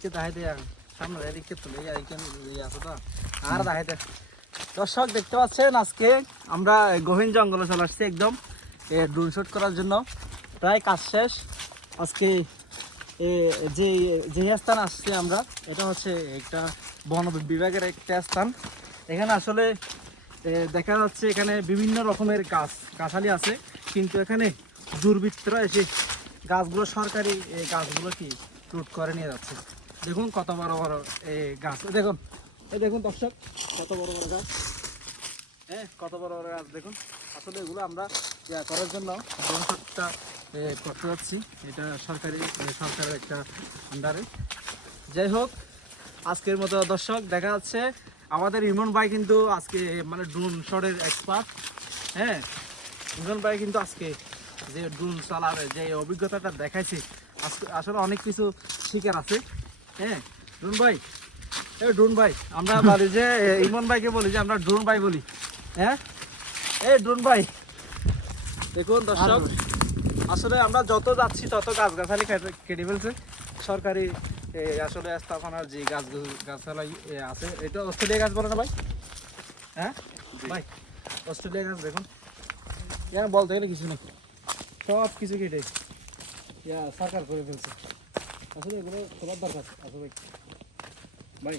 এদিকে দেখাইতে সামনে এদিকে তুলে আছে তো আর দেখাইতে। দর্শক দেখতে পাচ্ছেন আজকে আমরা গহীন জঙ্গলে চলে আসছি একদম ড্রোন শুট করার জন্য। প্রায় কাজ শেষ আজকে। যে যে স্থান আসছি আমরা, এটা হচ্ছে একটা বন বিভাগের একটা স্থান। এখানে আসলে দেখা যাচ্ছে এখানে বিভিন্ন রকমের গাছালি আছে, কিন্তু এখানে দুর্বৃত্তরা এসে গাছগুলো, সরকারি গাছগুলো কি লুট করে নিয়ে যাচ্ছে। দেখুন কত বড় বড় গাছ, দেখুন এই দেখুন দর্শক কত বড় বড় গাছ, হ্যাঁ কত বড় বড় গাছ দেখুন। আসলে এগুলো আমরা করার জন্য ড্রোন শটটা করতে যাচ্ছি, এটা সরকারের একটা আন্ডারে। যাই হোক, আজকের মতো দর্শক দেখা যাচ্ছে আমাদের ইমন ভাই কিন্তু আজকে মানে ড্রোন শটের এক্সপার্ট। হ্যাঁ, ইমন ভাই কিন্তু আজকে যে ড্রোন চালাবে যে অভিজ্ঞতাটা দেখাইছে, আজকে আসলে অনেক কিছু শিকার আছে। হ্যাঁ ড্রোন ভাই, ড্রোন ভাই আমরা বলি যে ইমন ভাইকে বলি যে আমরা ড্রোন ভাই বলি। হ্যাঁ এই ড্রোন ভাই দেখুন দর্শক, আসলে আমরা যত যাচ্ছি তত গাছগাছালি কেটে ফেলছে সরকারি আসলে স্থাপনার যে গাছালাই আছে। এটা অস্ট্রেলিয়া গাছ বলে না ভাই? হ্যাঁ ভাই, অস্ট্রেলিয়া গাছ দেখুন, বলতে গেলে কিছু নেই, সব কিছু কেটে সরকার করে ফেলছে। আসলে এগুলো সবার দরকার আছে ভাই। ভাই